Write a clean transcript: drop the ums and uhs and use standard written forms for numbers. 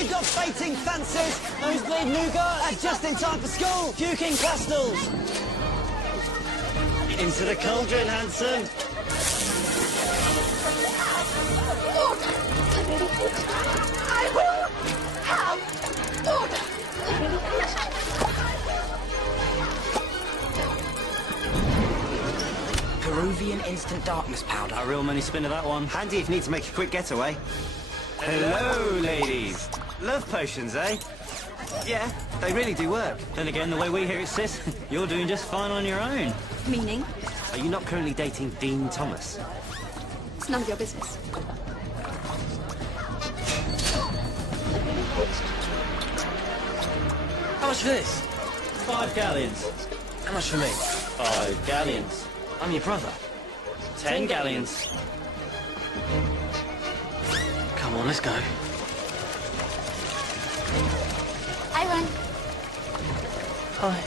we've got fainting fancies, nosebleed nougat, and just in time for school, puking pastels. Into the cauldron, handsome. I will have order. Peruvian instant darkness powder. A real money spinner, that one. Handy if you need to make a quick getaway. Hello, ladies. Love potions, eh? Yeah, they really do work. Then again, the way we hear it, sis, you're doing just fine on your own. Meaning? Are you not currently dating Dean Thomas? It's none of your business. How much for this? 5 galleons. How much for me? 5 galleons. I'm your brother. 10 galleons. Come on, let's go. I run. Hi.